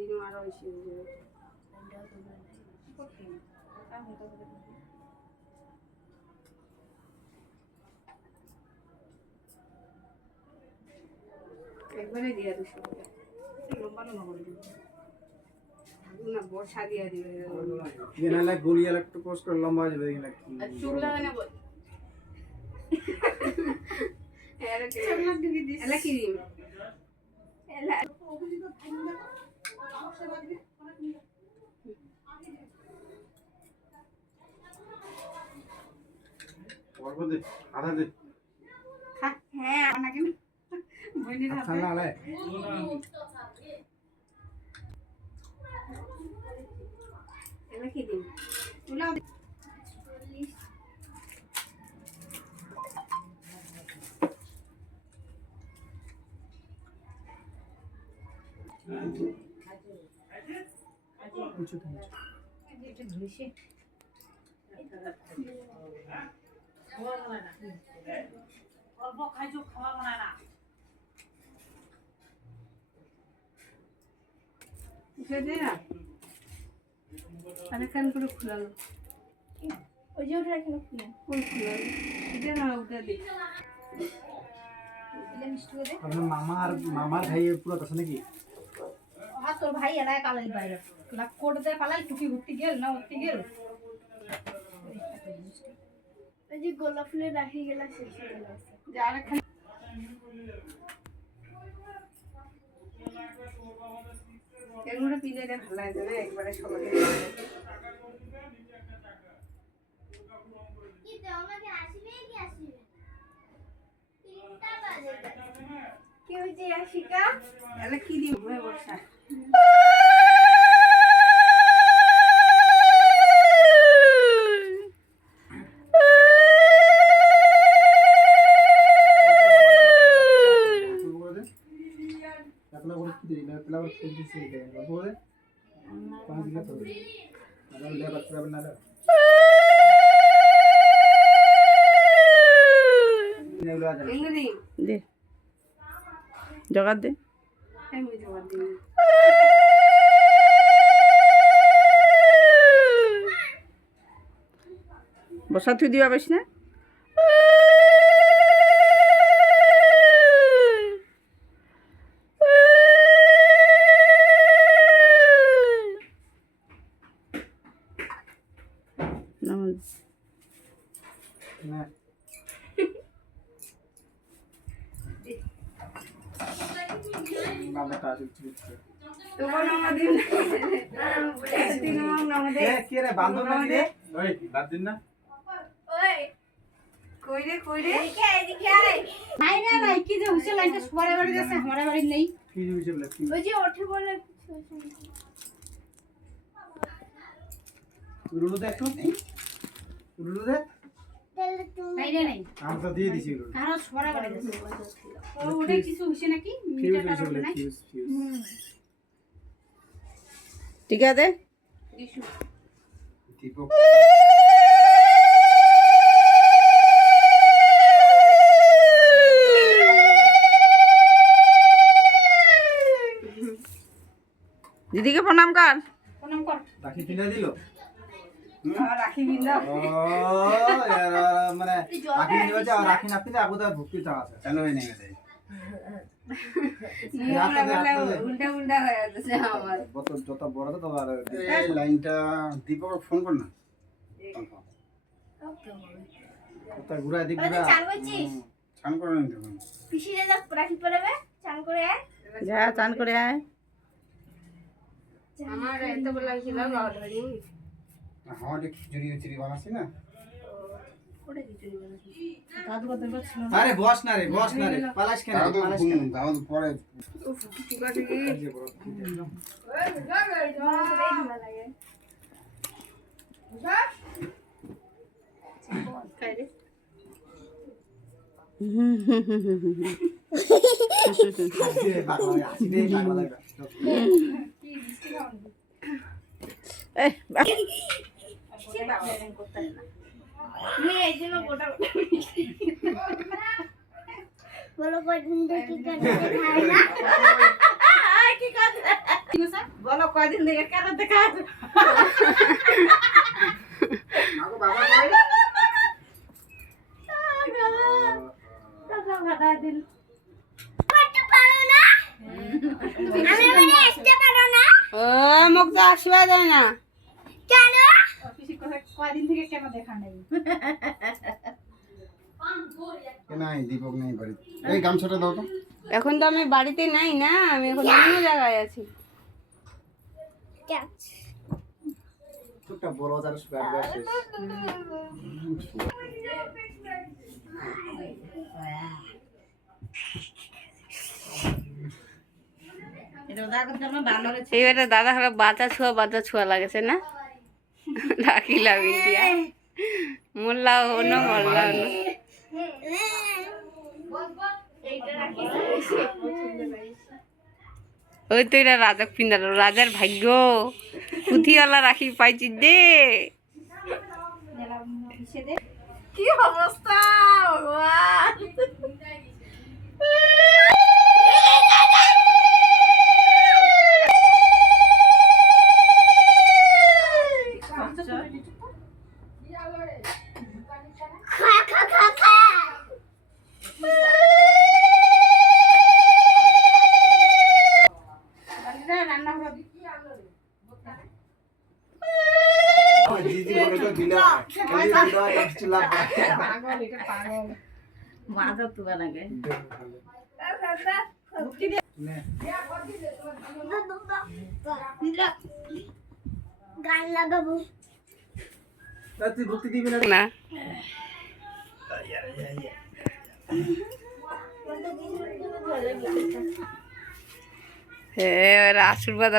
দিন আরো বেশি হয়ে যাবে। একবারে দিয়া দিস লম্বা লম্বা করে দিবি না বর্ষা দিয়া দিবে এনালা গলিয়াল একটু পোস্ট করে লম্বা হয়ে যাবে নাকি আর চুল লাগানো বল এরা কি দিম এলা করবো দে আধা দে হ্যাঁ আপনাকে বইনের হাতে ঠান্ডা আলে এলা কি দিম তুলা কিছু খাই এটা ধুইছে অল্প খাইছো খাওয়া বানা না এটা দে না আরে কান করে খুলালো ওই যে ওটা এখানে খুলে কোন খুলালো এটা না ওটা দে এটা মিষ্টি করে আপনার মামার ভাইয়ের পুরো আছে নাকি হ্যাঁ তোর ভাই এরা কালাই বাইরে লাখ কোট দে পালাই টুকি ঘুরতে গেল না উঠতে গেল ওই যে গোলাপ ফুলের রাখি গেলা শেষ হয়ে গেল যারা খালি এগুলো পিলে রে ভালো লাগে না একবারে সবাই কি তো আমাকে আসবে কি আসবে 3টা বাজে কি হইছে আশিকা এলা কি দিম বর্ষা দে জগাত দে আমি জবাব দিই বসা তুই দিবা পাইস না না বাবাটা আসছে তোমার নাম দিন তিন নাম দে এ কি রে বান্ধব নাকি রে ওই বাদ দিন না ওই কই রে এদিকে আয় নাই না নাই কি যে হইছে লাইনটা সবার বাড়ি আছে আমার বাড়ি নেই কি হইছে বলে কি ওই যে ওঠে বলে রুলু দে একটু রুলু দে তাহলে তুমি নাই রে নাই আমি তো দিয়ে দিছি রুলু কারো সবার বাড়ি আছে ওটা কিছু হইছে নাকি ফিউজ মিটার হইছে টাকা বলে নাই ফিউজ ঠিক আছে দিশু দীপক দিদিকে প্রণাম কর প্রণাম কর রাখি কিনে দিল রাখি বিন্দা ও यार মানে রাখি নিয়ে যাচ্ছে আর রাখি না পিলে আগুদা ভক্তি চাওয়া আছে কেন হই নাই গেছে উল্টা উল্টা হয়ে যাচ্ছে আমার যত বড় তো আর এই লাইনটা দীপক ফোন কর না ওটা ঘুরা দিক ঘুরা চান করছিস চান করে নিতে পিসিরে যা রাখি পড়াবে চান করে আয় যা চান করে আয় আমার এত বলা ছিল বাবা ধরি হাওয়াটা খিচুড়ি খিচুড়ি বানাচ্ছি না ওটা খিচুড়ি বানাচ্ছি দাদু কথা বলছিল আরে বস না রে পালাস কেন পালাস কেন দাও তো পরে উফ কি করে কি খাই রে আসে বাবা আসে রে বাবা লাগা কি মিষ্টি খাওয়ানো এই আমি এই জন্য গোটা বলো কদিন থেকে কি করে খায় না কি কথা কি কথা বল কয়দিন থেকে কেন দেখা আছে? মাগো বাবা কই? কথা ফাটাই দিল। করতে পারো না আমি মানে আসতে পারো না ও মুখ তো আসবা যায় না। কেন অফিসে কয়দিন থেকে কেন দেখা নেই? নাই দীপক নেই বাড়ি। এই গামছাটা দাও তো। এখন তো আমি বাড়িতে নাই না, আমি এখন অন্য জায়গায় আছি। একটা বড় বাজার স্কয়ার ব্যাগ শেষ। এটা দেখো জন্য ভালো হয়েছে। এইবারে দাদা হলো বাচ্চা ছুয়া লাগেছে না, রাখিলাম ইন্ডিয়া মোল্লা অন্য মোল্লা অন্য। ওই তো এরা রাজা পিন্দার রাজার ভাগ্য, পুঁথিওয়ালা রাখি পাইছি দে। কি অবস্থা ভগবান! খা খা খা খা জিজি বলে তো দিলা। এই দিলা কিছু লাভ নাই। পাগল, এটা পাগল। মাজা তুবা লাগে। নে। গান লাগাবো তুই ভক্তি দিবি না? না হ্যাঁ, আশীর্বাদ